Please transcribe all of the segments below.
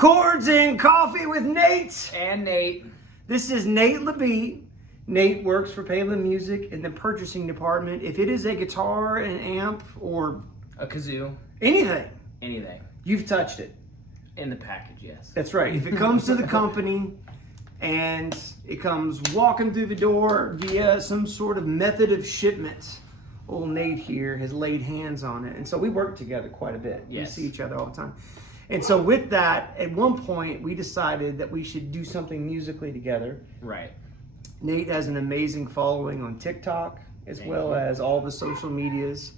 Chords and Coffee with Nate. And Nate. This is Nate Labee. Nate works for Palen Music in the purchasing department. If it is a guitar, an amp, or a kazoo, anything, you've touched it. In the package, yes. That's right. If it comes to the company and it comes walking through the door via some sort of method of shipment, old Nate here has laid hands on it. And so we work together quite a bit. Yes. We see each other all the time. And so with that, at one point, we decided that we should do something musically together. Right. Nate has an amazing following on TikTok, as well as all the social medias.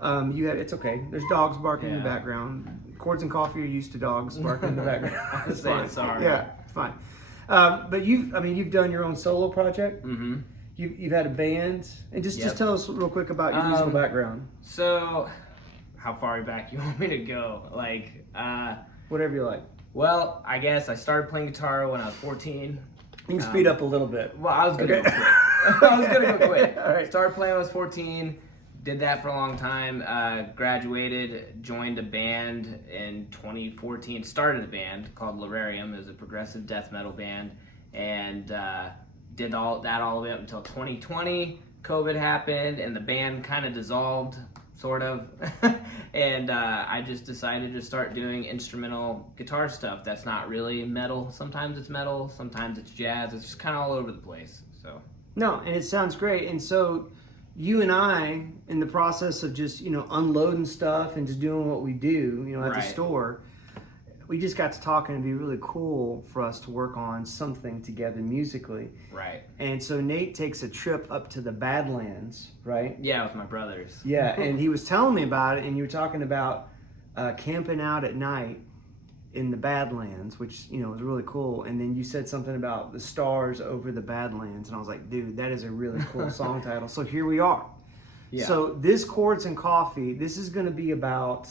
It's okay. There's dogs barking in the background. Chords and Coffee are used to dogs barking in the background. It's fine. Sorry. Yeah, fine. But you've done your own solo project. Mm-hmm. You've had a band, and just tell us real quick about your musical background. So, how far back you want me to go? Whatever you like. Well, I guess I started playing guitar when I was 14. You can speed up a little bit. Well, I was gonna go quick. I was gonna go quick. All right. Started playing when I was 14. Did that for a long time. Graduated, joined a band in 2014. Started a band called Labee. It was a progressive death metal band, and did all the way up until 2020. COVID happened, and the band kind of dissolved, sort of. And I just decided to start doing instrumental guitar stuff. That's not really metal. Sometimes it's metal, sometimes it's jazz. It's just kind of all over the place. So. No, and it sounds great. And so you and I, in the process of just, unloading stuff and just doing what we do, at the store, we just got to talking. It'd be really cool for us to work on something together musically. Right. And so Nate takes a trip up to the Badlands, right? Yeah, with my brothers. Yeah, and he was telling me about it, and you were talking about camping out at night in the Badlands, which, was really cool. And then you said something about the stars over the Badlands, and I was like, dude, that is a really cool song title. So here we are. Yeah. So this Chords and Coffee, this is going to be about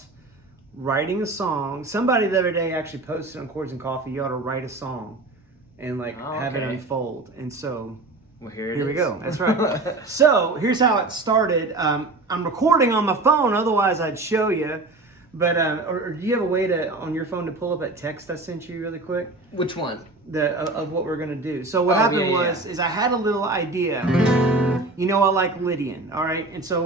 writing a song. Somebody the other day actually posted on Chords and Coffee, you ought to write a song and have it unfold. And so here we go. That's right. So here's how it started. I'm recording on my phone, otherwise I'd show you. But or do you have a way on your phone to pull up that text I sent you really quick? Which one? Of what we're gonna do. So what happened is I had a little idea. I like Lydian, all right? And so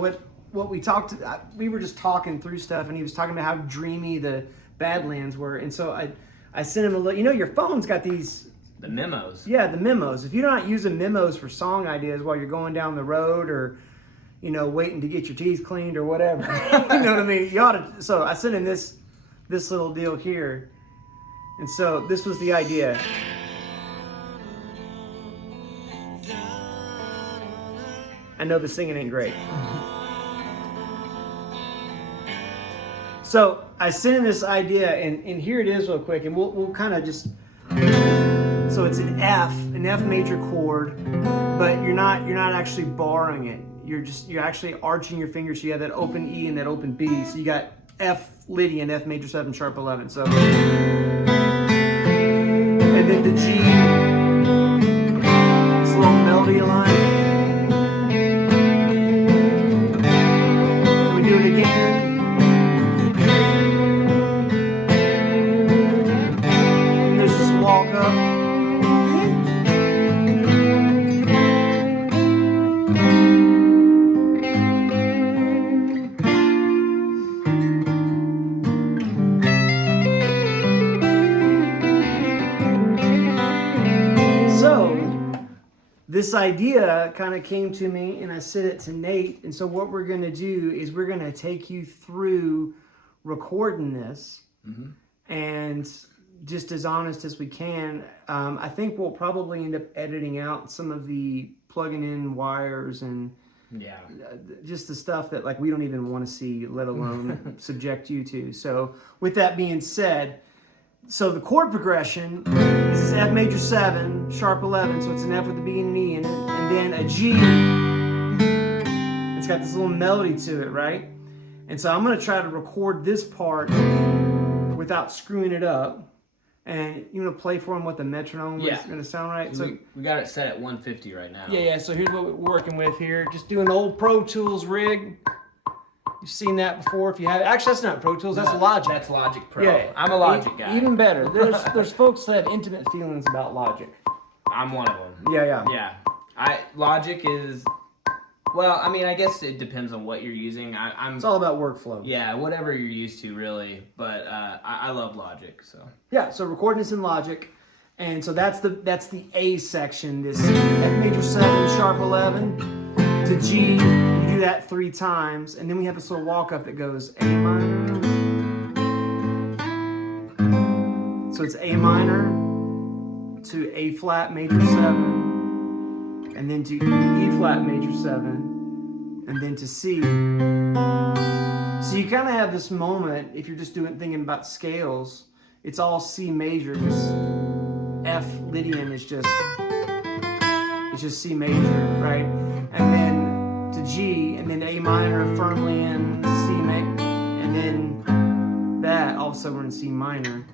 what we talked, we were just talking through stuff, and he was talking about how dreamy the Badlands were. And so I sent him a little, your phone's got these. The memos. Yeah, the memos. If you're not using memos for song ideas while you're going down the road or, waiting to get your teeth cleaned or whatever, you know what I mean? You ought to. So I sent him this little deal here. And so this was the idea. I know the singing ain't great. So I sent him this idea, and here it is real quick, and we'll kind of just. So it's an F major chord, but you're not actually barring it. You're actually arching your fingers. So you have that open E and that open B. So you got F Lydian, F major 7, sharp 11. So, and then the G, this little melody line. Then we do it again. And there's this walk up. This idea kind of came to me, and I said it to Nate. And so what we're going to do is we're going to take you through recording this, and just as honest as we can. I think we'll probably end up editing out some of the plugging in wires and just the stuff that we don't even want to see, let alone subject you to. So with that being said, so the chord progression is F major 7, sharp 11, so it's an F with a B and an E in it, and then a G. It's got this little melody to it, right? And so I'm going to try to record this part without screwing it up. And you want to play for him what the metronome is going to sound right? So we got it set at 150 right now. Yeah, so here's what we're working with here. Just do an old Pro Tools rig. You've seen that before. If you have, actually, that's not Pro Tools. That's Logic. That's Logic Pro. Yeah, I'm a Logic guy. Even better. There's folks that have intimate feelings about Logic. I'm one of them. Yeah. Logic is. Well, I mean, I guess it depends on what you're using. It's all about workflow. Yeah, whatever you're used to, really. But I love Logic, so. Yeah, so recording this in Logic, and so that's the A section. This F major 7, sharp 11 to G. You do that 3 times, and then we have this little walk up that goes A minor. So it's A minor to A flat major 7, and then to E flat major 7. And then to C. So you kind of have this moment, if you're just thinking about scales, it's all C major, because F Lydian is just C major, right? And then to G, and then A minor firmly in C major, and then that, all of a sudden we're in C minor,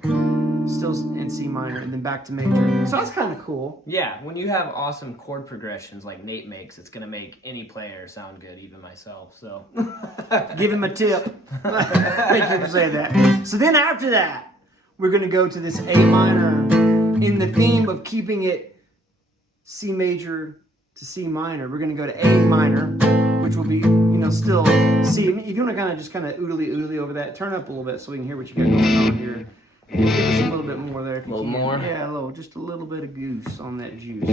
still in C minor, and then back to major. So that's kind of cool. Yeah, when you have awesome chord progressions like Nate makes, it's going to make any player sound good, even myself. So give him a tip. Make people say that. So then after that, we're going to go to this A minor in the theme of keeping it C major to C minor. We're going to go to A minor, which will be, still C. If you want to kind of oodly over that, turn up a little bit so we can hear what you got going on here. Give us a little bit more there. If you a little can. more? Yeah, just a little bit of goose on that juice.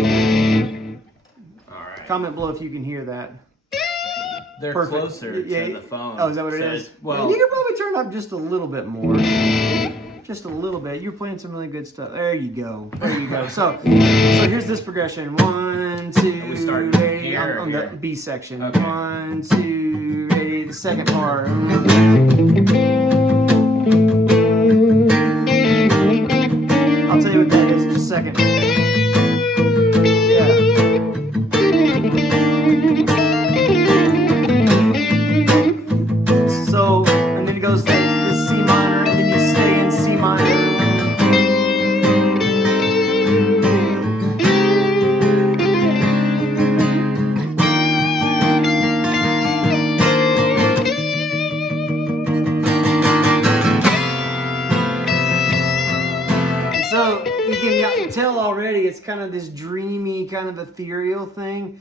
All right. Comment below if you can hear that. They're Perfect. closer to the phone. Oh, is that what it is? Well, you can probably turn up just a little bit more. Just a little bit. You're playing some really good stuff. There you go. So here's this progression. 1, 2, we start here on the here? B section. Okay. 1, 2, 8. The second part. I'll tell you what that is in just a second. Yeah. So, and then it goes to this C minor, and then you stay in C minor. So you can tell already it's kind of this dreamy, kind of ethereal thing.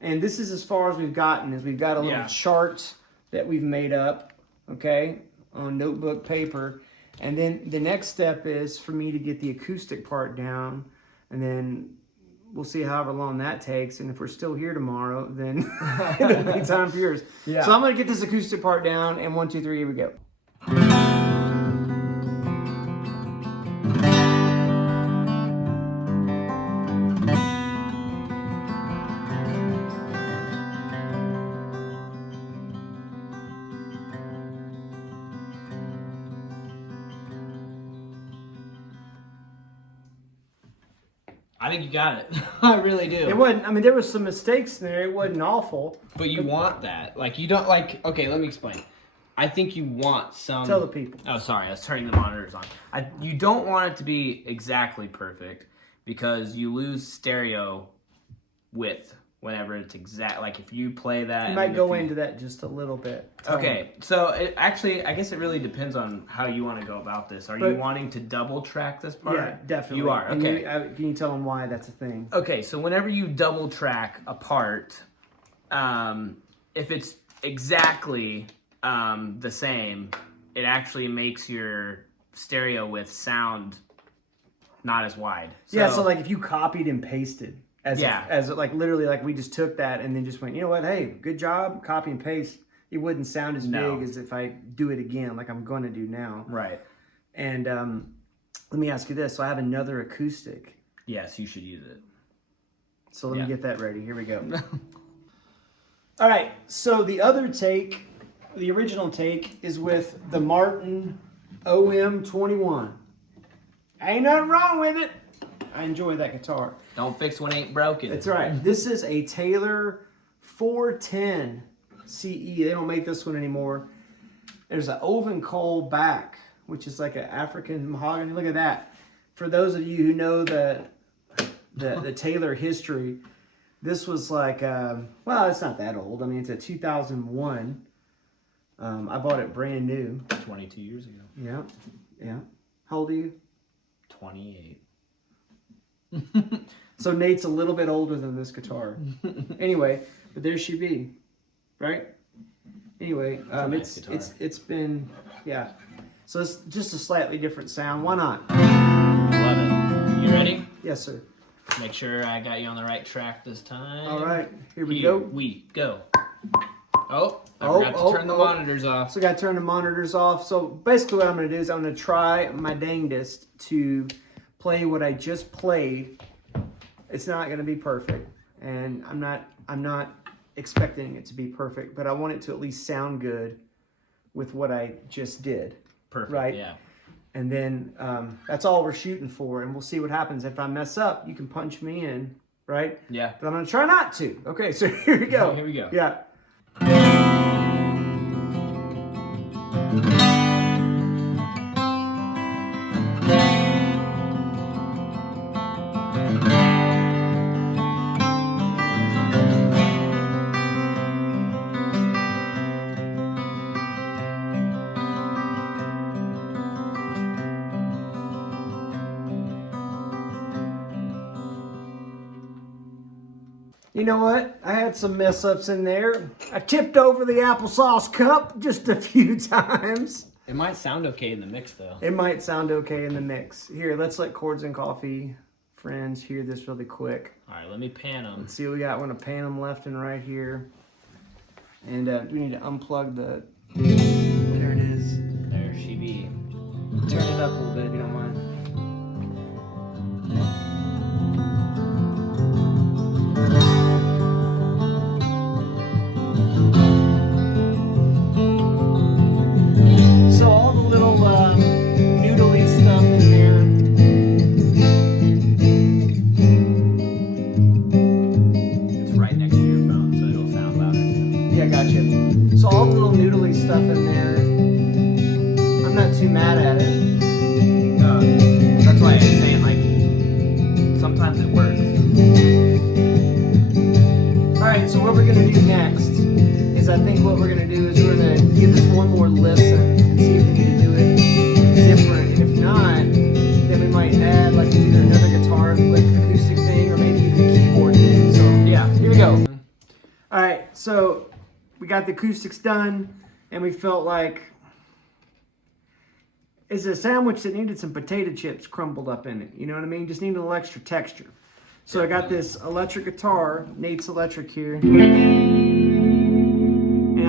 And this is as far as we've gotten, is we've got a little chart that we've made up, okay, on notebook paper. And then the next step is for me to get the acoustic part down, and then we'll see however long that takes. And if we're still here tomorrow, then it'll be time for yours. Yeah. So I'm going to get this acoustic part down, and 1, 2, 3, here we go. I think you got it. I really do. It wasn't, I mean, there was some mistakes there. It wasn't awful. But you want that. Like, you don't, like, okay, let me explain. I think you want some... Tell the people. Oh, sorry, I was turning the monitors on. You don't want it to be exactly perfect, because you lose stereo width whenever it's exact. Like, if you play that... You might go into that just a little bit. Okay, so actually, I guess it really depends on how you want to go about this. Are you wanting to double track this part? Yeah, definitely. You are, okay. Can you tell them why that's a thing? Okay, so whenever you double track a part, if it's exactly the same, it actually makes your stereo width sound not as wide. So like if you copied and pasted, as like literally like we just took that and then just went, you know what, hey, good job, copy and paste, it wouldn't sound as big as if I do it again like I'm going to do now. Right. And let me ask you this. So I have another acoustic. Yes, you should use it. So let me get that ready. Here we go. All right. So the other take, the original take, is with the Martin OM21. Ain't nothing wrong with it. I enjoy that guitar. Don't fix what ain't broken. That's right. This is a Taylor 410 CE. They don't make this one anymore. There's an oven coal back, which is like an African mahogany. Look at that. For those of you who know the Taylor history, this was like, well, it's not that old. I mean, it's a 2001. I bought it brand new. 22 years ago. Yeah, yeah. How old are you? 28. So Nate's a little bit older than this guitar. Anyway, but there she be, right? Anyway, nice it's been, yeah. So it's just a slightly different sound. Why not? Love it. You ready? Yes, sir. Make sure I got you on the right track this time. All right, here we Here go. we go. Oh, I forgot to turn the monitors off. So I got to turn the monitors off. So basically what I'm going to do is I'm going to try my dangdest to play what I just played. It's not going to be perfect, and I'm not expecting it to be perfect, but I want it to at least sound good with what I just did. Perfect, right? Yeah. And then that's all we're shooting for, and we'll see what happens. If I mess up, you can punch me in, right? Yeah. But I'm going to try not to. Okay, so here we go. Here we go. Yeah. You know what? I had some mess ups in there. I tipped over the applesauce cup just a few times. It might sound okay in the mix, though. It might sound okay in the mix. Here, let's let Chords and Coffee friends hear this really quick. All right, let me pan them. Let's see what we got. I'm going to pan them left and right here. And we need to unplug the... There it is. There she be. Turn it up a little bit if you don't mind. So all the little noodly stuff in there. It's right next to your phone, so it'll sound louder, too. Yeah, gotcha. So all the little noodly stuff in there. I'm not too mad at it. That's why I was saying, like, sometimes it works. Alright, so what we're going to do next is I think what we're going to do is we're going to give this one more listen and see if we need to do it different. And if not, then we might add like either another guitar, like acoustic thing, or maybe even a keyboard thing. So Yeah. here we go. Alright, so we got the acoustics done, and we felt like it's a sandwich that needed some potato chips crumbled up in it. You know what I mean? Just needed a little extra texture. So I got this electric guitar, Nate's Electric here. And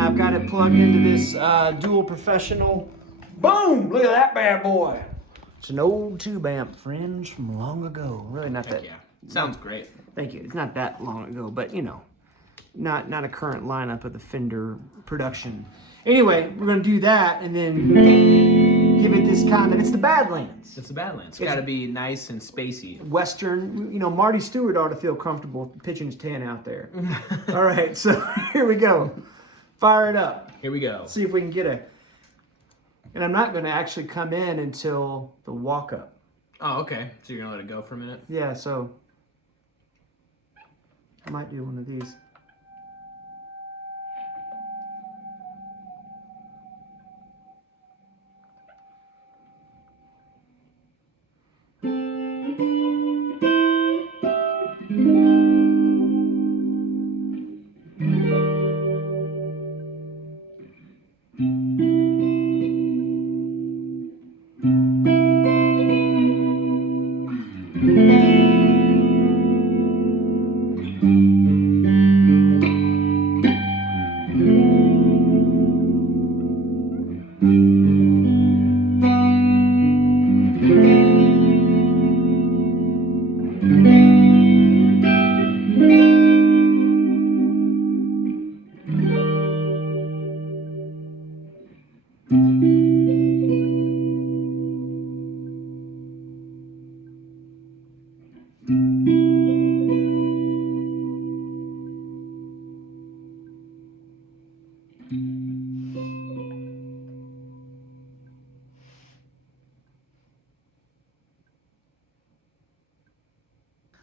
I've got it plugged into this dual professional. Boom! Look at that bad boy. It's an old tube amp, friends, from long ago. Really not that. Yeah. Sounds great. Thank you. It's not that long ago, but you know, not a current lineup of the Fender production. Anyway, we're gonna do that and then give it this kind of, it's the Badlands. It's the Badlands. It's got to be nice and spacey. Western, you know, Marty Stewart ought to feel comfortable pitching his tent out there. All right, so here we go. Fire it up. Here we go. See if we can get a, and I'm not gonna actually come in until the walk up. Oh, okay. So you're going to let it go for a minute? Yeah, so I might do one of these.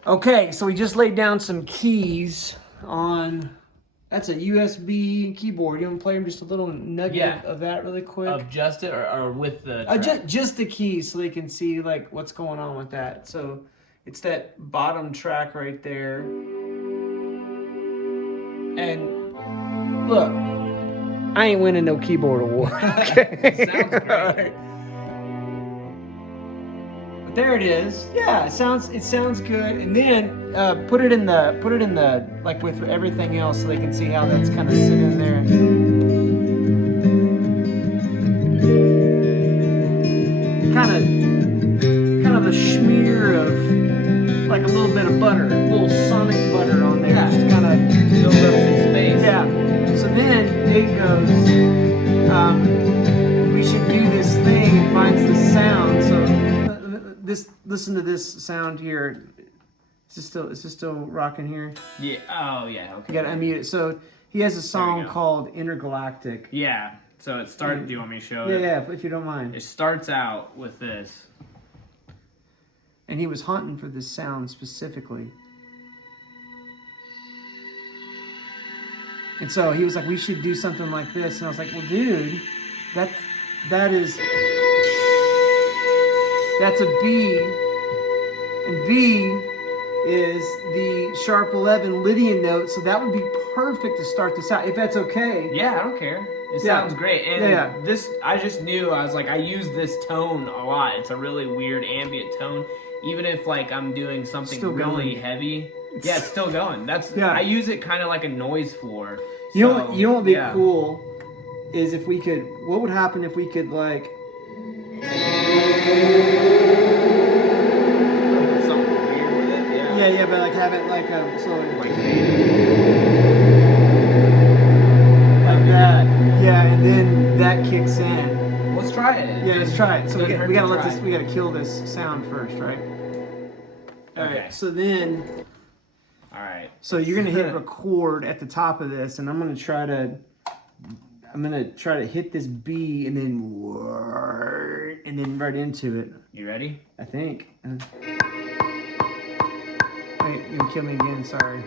Okay, so we just laid down some keys on That's a USB keyboard. You want to play him just a little nugget of that really quick? Of just it or with the track? Just the keys so they can see like what's going on with that. So it's that bottom track right there. And look, I ain't winning no keyboard award. Okay? Sounds great. Right. But there it is. Yeah, it sounds good. And then put it in the like with everything else so they can see how that's kind of sitting there. Kind of a smear of like a little bit of butter, a little sonic butter on there. Yeah. Just kind of Fills up some space. yeah. So then it goes, we should do this thing and finds the sound. So listen to this sound here. Is this still rocking here? Yeah. Oh yeah. Okay. You gotta unmute it. So he has a song go. called Intergalactic. Yeah. So it starts. Do you want me to show it? Yeah, if you don't mind. It starts out with this. And he was hunting for this sound specifically. And so he was like, we should do something like this. And I was like, well, dude, that's a B. And B is the sharp 11 Lydian note. So that would be perfect to start this out, if that's okay. Yeah, I don't care. It Yeah. sounds great. And this, I just knew, I was like, I use this tone a lot. It's a really weird ambient tone. Even if like I'm doing something Still really going. heavy. Yeah, it's still going. Yeah. I use it kind of like a noise floor. You know what would be yeah. cool is if we could, what would happen if we could like, Something weird with it. Yeah. yeah, but like have it like a, so Like, like that. Yeah, and then that kicks in. let's try it. Yeah, let's try it. So we Doesn't hurt gotta to let try. this, we gotta kill this sound first, right? All Okay. right. So then, All right. so you're gonna hit record at the top of this, and I'm gonna try to hit this B and then right into it. You ready? I think. Wait, you can kill me again. Sorry.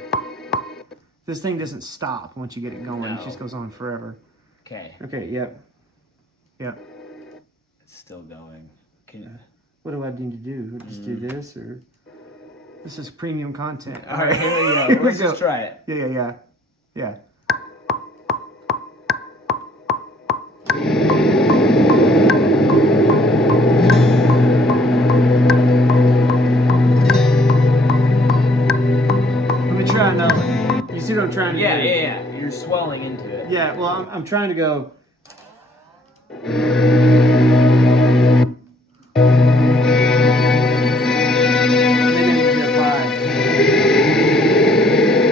This thing doesn't stop once you get it going. No. It just goes on forever. Okay. Okay. Yep. Yep. It's still going. What do I need to do? Just do this, or this is premium content. All right, here we go. Here we Let's go. just try it. Yeah. Let me try another. You see what I'm trying to do? Yeah. You're swelling into it. Yeah, well, I'm trying to go.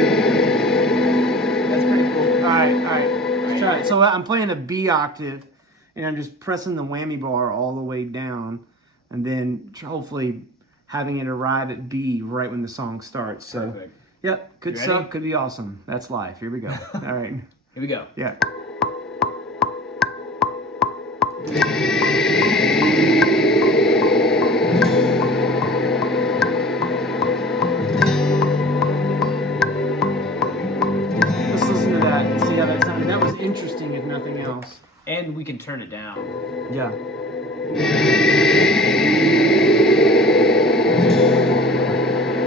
That's pretty cool. All right. Let's try it. So I'm playing a B octave, and I'm just pressing the whammy bar all the way down, and then hopefully having it arrive at B right when the song starts. So, Perfect. yep, could You ready? suck, could be awesome. That's life. Here we go. All right. Here we go. Yeah. Let's listen to that and see how that sounded. That was interesting, if nothing else. And we can turn it down. Yeah.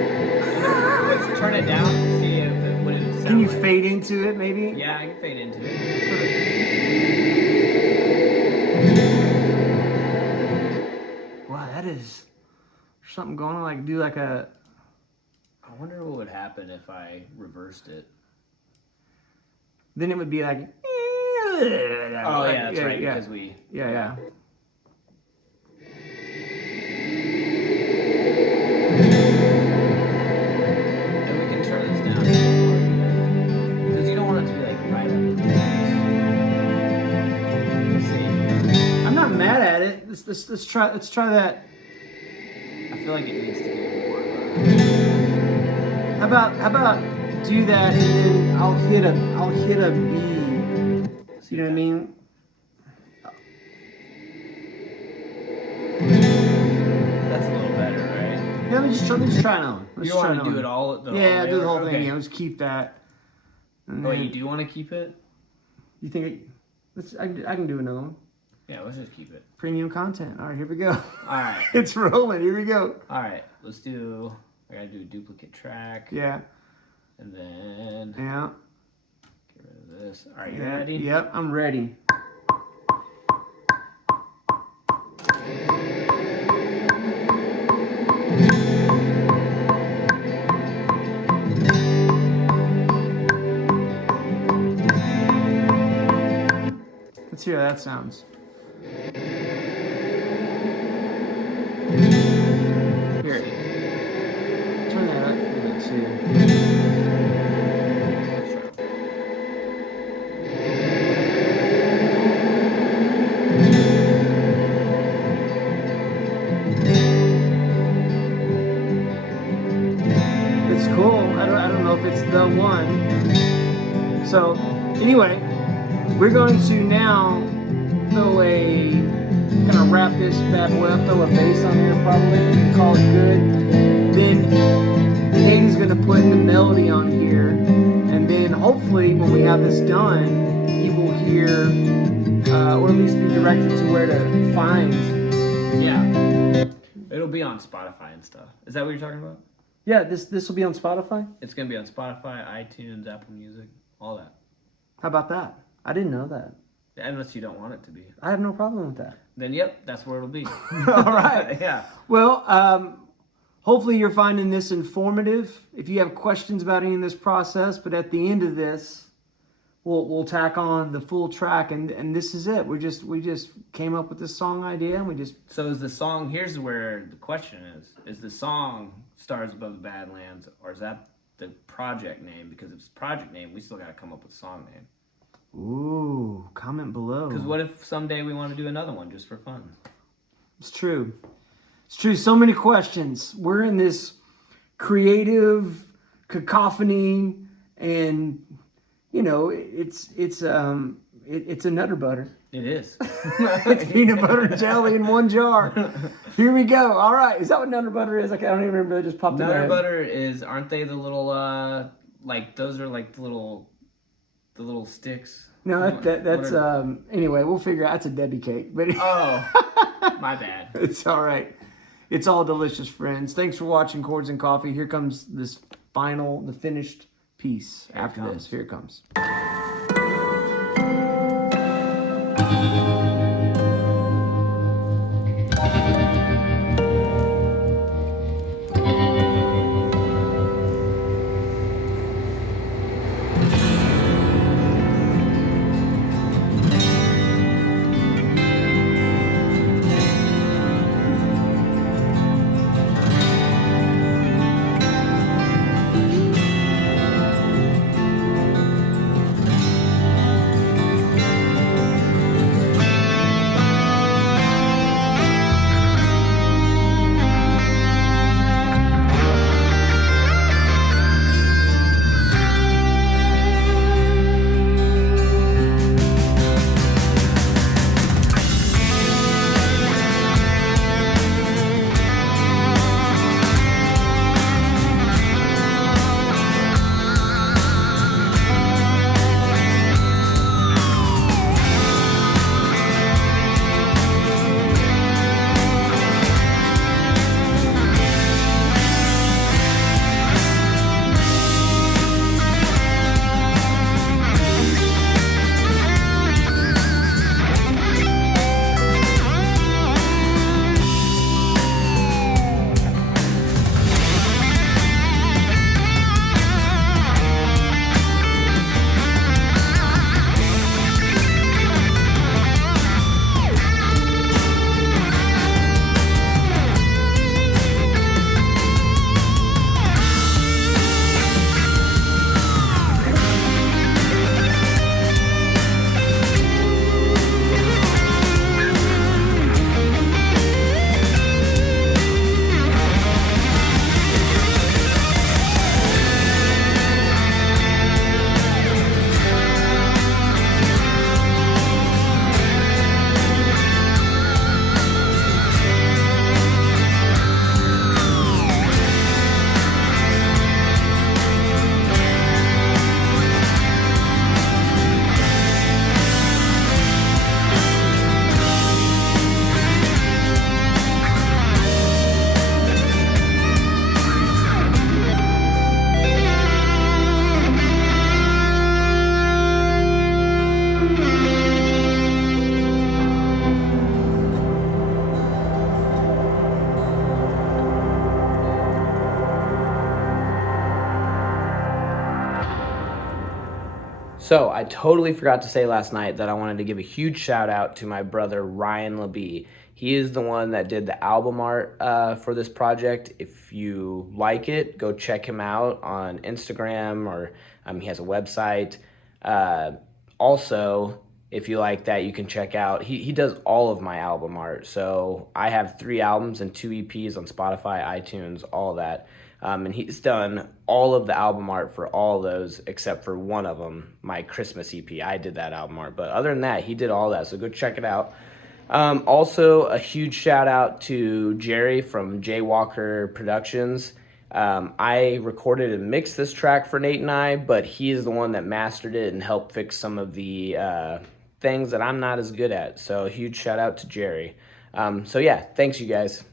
Let's turn it down and see if it would sound Can you like. fade into it, maybe? Yeah, I can fade into it. Wow, that is something going on. Like do like a. I wonder what would happen if I reversed it. Then it would be like. Oh yeah, that's right. Yeah. Because we. Yeah. And we can turn this down. Because you don't want it to be like right up. Let's see. I'm not mad at it. Let's try that. I feel like it needs to be more. How about do that and then I'll hit a B. You know what I mean? That's a little better, right? Yeah, let's just try another one. You want to do it all? Yeah, do the whole thing. Okay. Yeah, let's keep that. And Oh, then- you do want to keep it? You think I can do another one. Yeah, let's just keep it. Premium content. All right, here we go. All right. It's rolling. Here we go. All right, let's do. I gotta do a duplicate track. Yeah. And then Yeah. get rid of this. All right, you Yeah. ready? Yep, I'm ready. Let's hear how that sounds. Here. Turn that up. Let's see. It's cool. I don't know if it's the one. So, anyway, we're going to now throw a kind of wrap this bad boy up, throw a bass on here probably, and call it good. Then Katie's gonna put the melody on here, and then hopefully when we have this done, you will hear, or at least be directed to where to find. Yeah. It'll be on Spotify and stuff. Is that what you're talking about? Yeah, this will be on Spotify. It's gonna be on Spotify, iTunes, Apple Music, all that. How about that? I didn't know that. Unless you don't want it to be. I have no problem with that. Then yep, that's where it'll be. All right. Yeah. Well, hopefully you're finding this informative. If you have questions about any of this process, but at the end of this, we'll tack on the full track, and this is it. We just came up with this song idea, and we just. So is the song? Here's where the question is: is the song "Stars Above the Badlands" or is that the project name? Because if it's project name, we still got to come up with a song name. Ooh, comment below. Because what if someday we want to do another one just for fun? It's true. It's true. So many questions. We're in this creative cacophony, and you know, it's a Nutter Butter. It is. It's peanut butter and jelly in one jar. Here we go. All right. Is that what Nutter Butter is? I don't even remember. It just popped in my Nutter head. butter is, aren't they the little like those are like the little sticks? No, that's anyway, we'll figure out. That's a Debbie cake, but Oh, my bad. it's all right. It's all delicious, friends. Thanks for watching Chords and Coffee. Here comes the finished piece. After this, here it comes. So I totally forgot to say last night that I wanted to give a huge shout out to my brother Ryan Labee. He is the one that did the album art for this project. If you like it, go check him out on Instagram, or he has a website. Also, if you like that, you can check out, he does all of my album art. So I have 3 albums and 2 EPs on Spotify, iTunes, all that. And he's done all of the album art for all those except for one of them, my Christmas EP. I did that album art, but other than that, he did all that. So go check it out. Also, a huge shout out to Jerry from Jay Walker Productions. I recorded and mixed this track for Nate and I, but he is the one that mastered it and helped fix some of the things that I'm not as good at. So a huge shout out to Jerry. So yeah, thanks you guys.